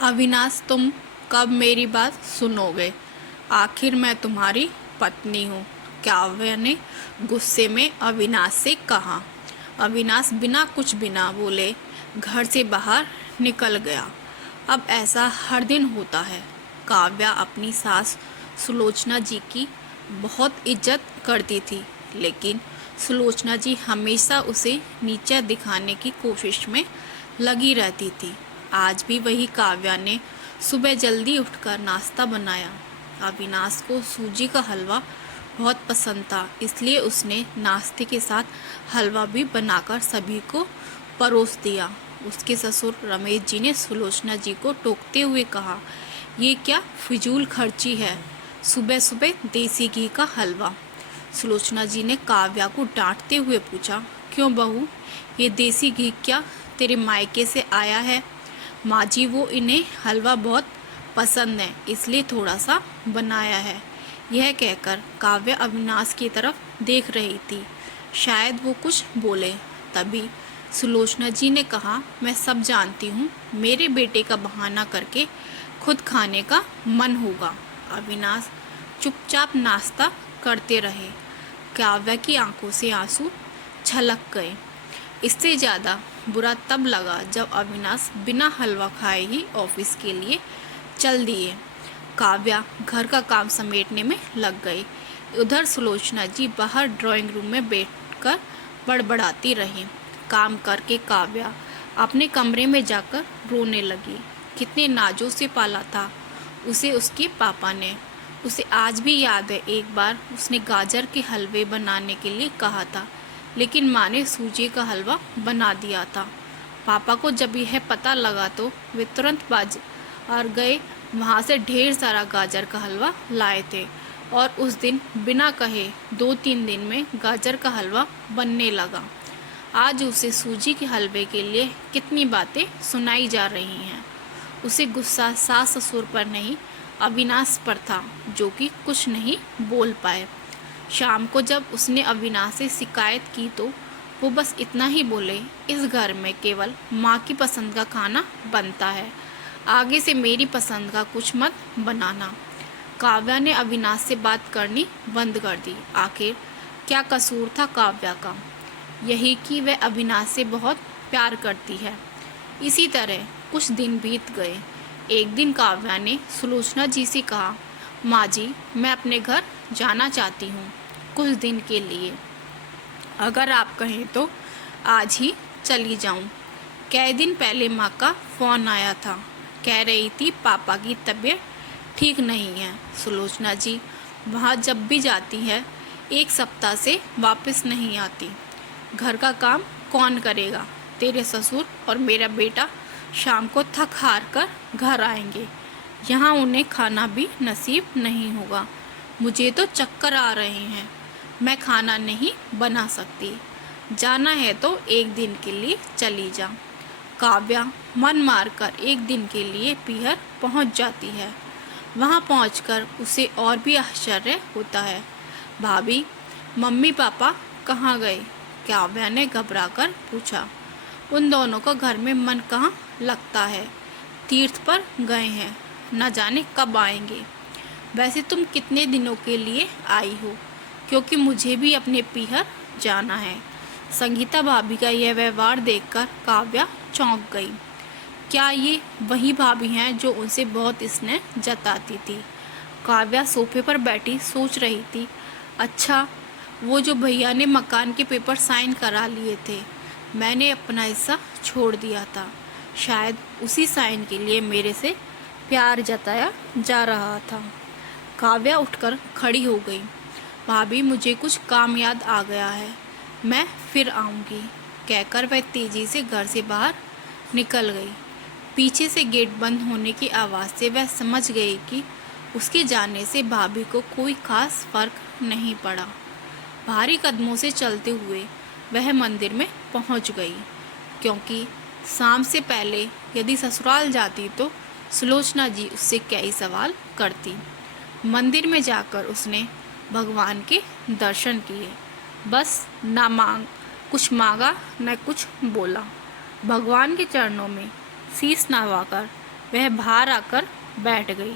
अविनाश, तुम कब मेरी बात सुनोगे? आखिर मैं तुम्हारी पत्नी हूँ, काव्या ने गुस्से में अविनाश से कहा। अविनाश बिना बोले घर से बाहर निकल गया। अब ऐसा हर दिन होता है। काव्या अपनी सास सुलोचना जी की बहुत इज्जत करती थी, लेकिन सुलोचना जी हमेशा उसे नीचा दिखाने की कोशिश में लगी रहती थी। आज भी वही काव्या ने सुबह जल्दी उठकर नाश्ता बनाया। अविनाश को सूजी का हलवा बहुत पसंद था, इसलिए उसने नाश्ते के साथ हलवा भी बनाकर सभी को परोस दिया। उसके ससुर रमेश जी ने सुलोचना जी को टोकते हुए कहा, ये क्या फिजूल खर्ची है, सुबह सुबह देसी घी का हलवा। सुलोचना जी ने काव्या को डांटते हुए पूछा, क्यों बहू, ये देसी घी क्या तेरे मायके से आया है? माँ जी, वो इन्हें हलवा बहुत पसंद है, इसलिए थोड़ा सा बनाया है। यह कहकर काव्या अविनाश की तरफ देख रही थी। शायद वो कुछ बोले, तभी सुलोचना जी ने कहा, मैं सब जानती हूँ, मेरे बेटे का बहाना करके खुद खाने का मन होगा। अविनाश चुपचाप नाश्ता करते रहे। काव्या की आंखों से आंसू छलक गए। इससे ज़्यादा बुरा तब लगा जब अविनाश बिना हलवा खाए ही ऑफिस के लिए चल दिए। काव्या घर का काम समेटने में लग गई। उधर सुलोचना जी बाहर ड्राइंग रूम में बैठकर बड़बड़ाती रही। काम करके काव्या अपने कमरे में जाकर रोने लगी। कितने नाजों से पाला था उसे उसके पापा ने। उसे आज भी याद है, एक बार उसने गाजर के हलवे बनाने के लिए कहा था, लेकिन माँ ने सूजी का हलवा बना दिया था। पापा को जब यह पता लगा तो वे तुरंत बाजार गए, वहाँ से ढेर सारा गाजर का हलवा लाए थे और उस दिन बिना कहे 2-3 दिन में गाजर का हलवा बनने लगा। आज उसे सूजी के हलवे के लिए कितनी बातें सुनाई जा रही हैं। उसे गुस्सा सास ससुर पर नहीं, अविनाश पर था, जो कि कुछ नहीं बोल पाए। शाम को जब उसने अविनाश से शिकायत की तो वो बस इतना ही बोले, इस घर में केवल माँ की पसंद का खाना बनता है, आगे से मेरी पसंद का कुछ मत बनाना। काव्या ने अविनाश से बात करनी बंद कर दी। आखिर क्या कसूर था काव्या का? यही कि वह अविनाश से बहुत प्यार करती है। इसी तरह कुछ दिन बीत गए। एक दिन काव्या ने सुलोचना जी से कहा, माँ जी, मैं अपने घर जाना चाहती हूँ कुछ दिन के लिए। अगर आप कहें तो आज ही चली जाऊँ। कई दिन पहले माँ का फ़ोन आया था, कह रही थी पापा की तबीयत ठीक नहीं है। सुलोचना जी वहाँ जब भी जाती है 1 सप्ताह से वापस नहीं आती। घर का काम कौन करेगा? तेरे ससुर और मेरा बेटा शाम को थक हार कर घर आएंगे। यहाँ उन्हें खाना भी नसीब नहीं होगा। मुझे तो चक्कर आ रहे हैं, मैं खाना नहीं बना सकती। जाना है तो 1 दिन के लिए चली जा। काव्या मन मारकर 1 दिन के लिए पीहर पहुँच जाती है। वहाँ पहुँचकर उसे और भी आश्चर्य होता है। भाभी, मम्मी पापा कहाँ गए? काव्या ने घबराकर पूछा। उन दोनों का घर में मन कहाँ लगता है, तीर्थ पर गए हैं, न जाने कब आएंगे। वैसे तुम कितने दिनों के लिए आई हो? क्योंकि मुझे भी अपने पीहर जाना है। संगीता भाभी का यह व्यवहार देखकर काव्या चौंक गई। क्या ये वही भाभी हैं जो उनसे बहुत स्नेह जताती थी? काव्या सोफे पर बैठी सोच रही थी। अच्छा, वो जो भैया ने मकान के पेपर साइन करा लिए थे, मैंने अपना हिस्सा छोड़ दिया था। शायद उसी साइन के लिए मेरे से प्यार जताया जा रहा था। काव्या उठकर खड़ी हो गई। भाभी, मुझे कुछ काम याद आ गया है, मैं फिर आऊँगी, कहकर वह तेज़ी से घर से बाहर निकल गई। पीछे से गेट बंद होने की आवाज़ से वह समझ गई कि उसके जाने से भाभी को कोई खास फर्क नहीं पड़ा। भारी कदमों से चलते हुए वह मंदिर में पहुंच गई, क्योंकि शाम से पहले यदि ससुराल जाती तो सुलोचना जी उससे कई सवाल करती। मंदिर में जाकर उसने भगवान के दर्शन किए। बस कुछ मांगा न कुछ बोला। भगवान के चरणों में शीश नवाकर वह बाहर आकर बैठ गई।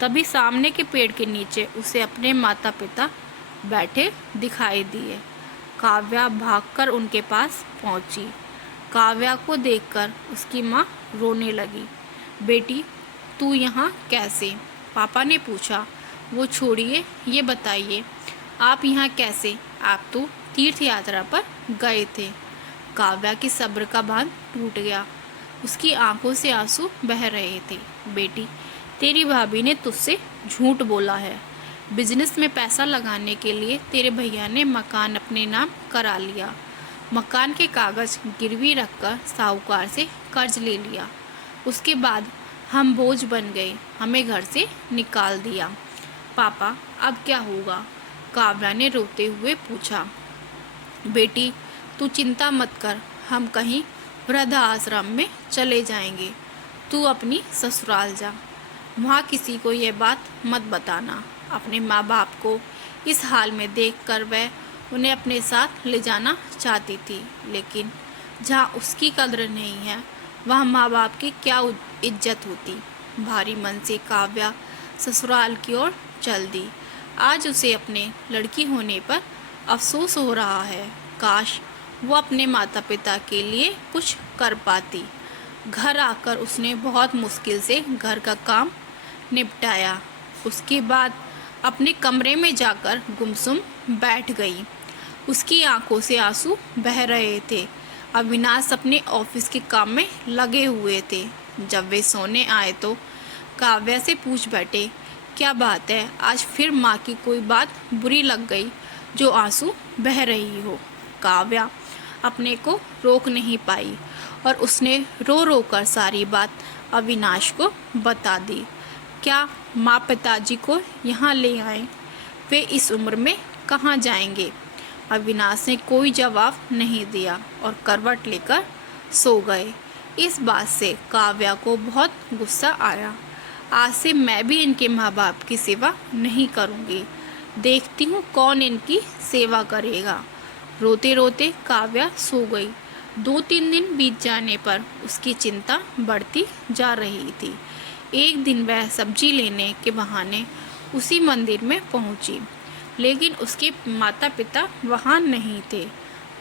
तभी सामने के पेड़ के नीचे उसे अपने माता पिता बैठे दिखाई दिए। काव्या भागकर उनके पास पहुंची। काव्या को देखकर उसकी माँ रोने लगी। बेटी, तू यहाँ कैसे? पापा ने पूछा। वो छोड़िए, ये बताइए आप यहाँ कैसे? आप तो तीर्थ यात्रा पर गए थे। काव्या की सब्र का बांध टूट गया। उसकी आंखों से आंसू बह रहे थे। बेटी, तेरी भाभी ने तुझसे झूठ बोला है। बिजनेस में पैसा लगाने के लिए तेरे भैया ने मकान अपने नाम करा लिया। मकान के कागज गिरवी रखकर साहूकार से कर्ज ले लिया। उसके बाद हम बोझ बन गए, हमें घर से निकाल दिया। पापा, अब क्या होगा? काव्या ने रोते हुए पूछा। बेटी, तू चिंता मत कर, हम कहीं वृद्ध आश्रम में चले जाएंगे। तू अपनी ससुराल जा, वहाँ किसी को यह बात मत बताना। अपने माँ बाप को इस हाल में देखकर वह उन्हें अपने साथ ले जाना चाहती थी, लेकिन जहाँ उसकी कद्र नहीं है वहाँ माँ बाप की क्या इज्जत होती। भारी मन से काव्या ससुराल की ओर चल दी। आज उसे अपने लड़की होने पर अफसोस हो रहा है। काश वो अपने माता पिता के लिए कुछ कर पाती। घर आकर उसने बहुत मुश्किल से घर का काम निपटाया। उसके बाद अपने कमरे में जाकर गुमसुम बैठ गई। उसकी आंखों से आंसू बह रहे थे। अविनाश अपने ऑफिस के काम में लगे हुए थे। जब वे सोने आए तो काव्या से पूछ बैठे, क्या बात है, आज फिर माँ की कोई बात बुरी लग गई जो आंसू बह रही हो? काव्या अपने को रोक नहीं पाई और उसने रो रो कर सारी बात अविनाश को बता दी। क्या माँ पिताजी को यहाँ ले आए? वे इस उम्र में कहाँ जाएंगे? अविनाश ने कोई जवाब नहीं दिया और करवट लेकर सो गए। इस बात से काव्या को बहुत गुस्सा आया। आज से मैं भी इनके माँ बाप की सेवा नहीं करूँगी। देखती हूँ कौन इनकी सेवा करेगा। रोते रोते काव्या सो गई। 2-3 दिन बीत जाने पर उसकी चिंता बढ़ती जा रही थी। एक दिन वह सब्जी लेने के बहाने उसी मंदिर में पहुंची, लेकिन उसके माता पिता वहां नहीं थे।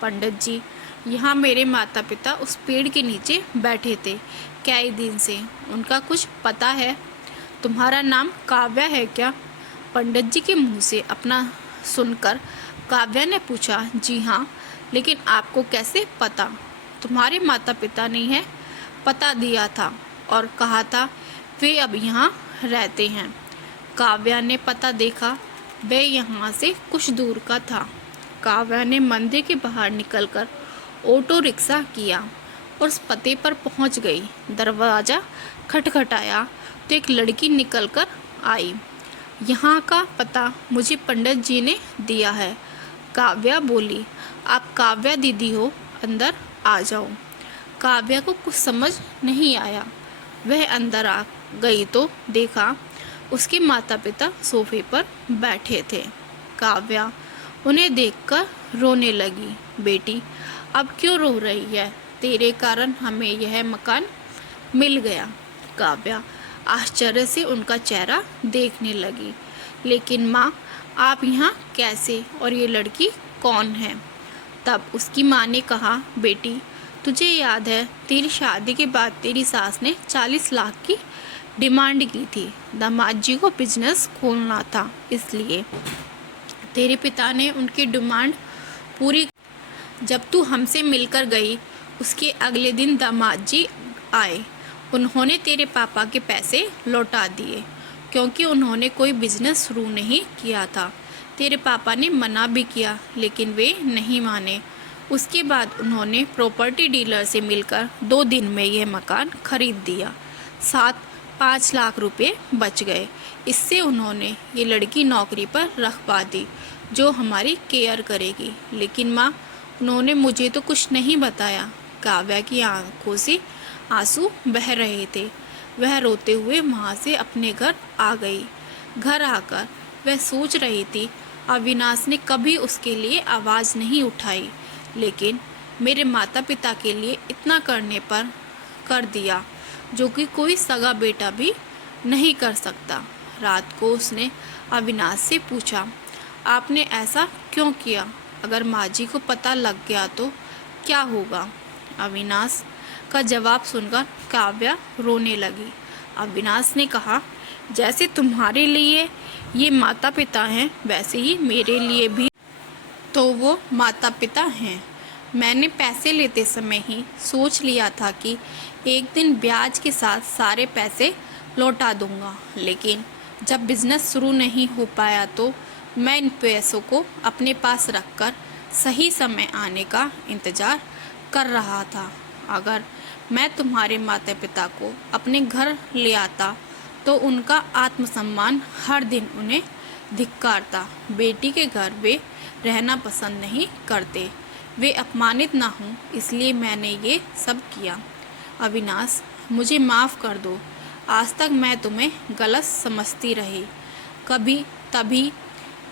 पंडित जी, यहाँ मेरे माता पिता उस पेड़ के नीचे बैठे थे कई दिन से, उनका कुछ पता है? तुम्हारा नाम काव्या है क्या? पंडित जी के मुंह से अपना सुनकर काव्या ने पूछा। जी हाँ, लेकिन आपको कैसे पता? तुम्हारे माता पिता ने है पता दिया था और कहा था वे अब यहाँ रहते हैं। काव्या ने पता देखा, वे यहाँ से कुछ दूर का था। काव्या ने मंदिर के बाहर निकलकर ऑटो रिक्शा किया और उस पते पर पहुँच गई। दरवाज़ा खटखटाया तो एक लड़की निकलकर आई। यहाँ का पता मुझे पंडित जी ने दिया है, काव्या बोली। आप काव्या दीदी हो, अंदर आ जाओ। काव्या को कुछ समझ नहीं आया। वह अंदर आ गई तो देखा उसके माता पिता सोफे पर बैठे थे। काव्या उन्हें देखकर रोने लगी। बेटी, अब क्यों रो रही है? तेरे कारण हमें यह मकान मिल गया। काव्या आश्चर्य से उनका चेहरा देखने लगी। लेकिन माँ, आप यहाँ कैसे, और ये लड़की कौन है? तब उसकी माँ ने कहा, बेटी, तुझे याद है तेरी शादी के बाद तेरी सास ने 40 लाख की डिमांड की थी। दामाद जी को बिजनेस खोलना था, इसलिए तेरे पिता ने उनकी डिमांड पूरी। जब तू हमसे मिलकर गई उसके अगले दिन दामाद जी आए। उन्होंने तेरे पापा के पैसे लौटा दिए क्योंकि उन्होंने कोई बिजनेस शुरू नहीं किया था। तेरे पापा ने मना भी किया लेकिन वे नहीं माने। उसके बाद उन्होंने प्रॉपर्टी डीलर से मिलकर 2 दिन में यह मकान खरीद दिया। साथ 5 लाख रुपए बच गए। इससे उन्होंने ये लड़की नौकरी पर रखवा दी जो हमारी केयर करेगी। लेकिन माँ, उन्होंने मुझे तो कुछ नहीं बताया। काव्या की आंखों से आंसू बह रहे थे। वह रोते हुए वहाँ से अपने घर आ गई। घर आकर वह सोच रही थी, अविनाश ने कभी उसके लिए आवाज़ नहीं उठाई, लेकिन मेरे माता पिता के लिए इतना करने पर कर दिया जो कि कोई सगा बेटा भी नहीं कर सकता। रात को उसने अविनाश से पूछा, आपने ऐसा क्यों किया? अगर माँ जी को पता लग गया तो क्या होगा? अविनाश का जवाब सुनकर काव्या रोने लगी। अविनाश ने कहा, जैसे तुम्हारे लिए ये माता पिता हैं वैसे ही मेरे लिए भी तो वो माता पिता हैं। मैंने पैसे लेते समय ही सोच लिया था कि एक दिन ब्याज के साथ सारे पैसे लौटा दूंगा, लेकिन जब बिज़नेस शुरू नहीं हो पाया तो मैं इन पैसों को अपने पास रखकर सही समय आने का इंतज़ार कर रहा था। अगर मैं तुम्हारे माता पिता को अपने घर ले आता तो उनका आत्मसम्मान हर दिन उन्हें धिक्कारता। बेटी के घर वे रहना पसंद नहीं करते, वे अपमानित ना हों इसलिए मैंने ये सब किया। अविनाश, मुझे माफ़ कर दो, आज तक मैं तुम्हें गलत समझती रही। कभी तभी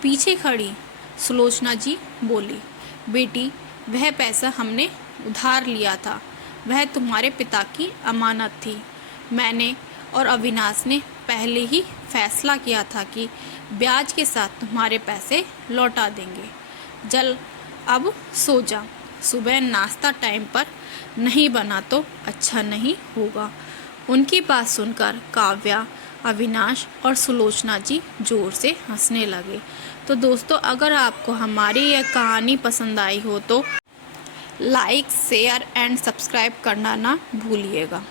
पीछे खड़ी सुलोचना जी बोली, बेटी वह पैसा हमने उधार लिया था, वह तुम्हारे पिता की अमानत थी। मैंने और अविनाश ने पहले ही फैसला किया था कि ब्याज के साथ तुम्हारे पैसे लौटा देंगे। जल अब सो जा, सुबह नाश्ता टाइम पर नहीं बना तो अच्छा नहीं होगा। उनकी बात सुनकर काव्या, अविनाश और सुलोचना जी ज़ोर से हंसने लगे। तो दोस्तों, अगर आपको हमारी यह कहानी पसंद आई हो तो लाइक, शेयर एंड सब्सक्राइब करना ना भूलिएगा।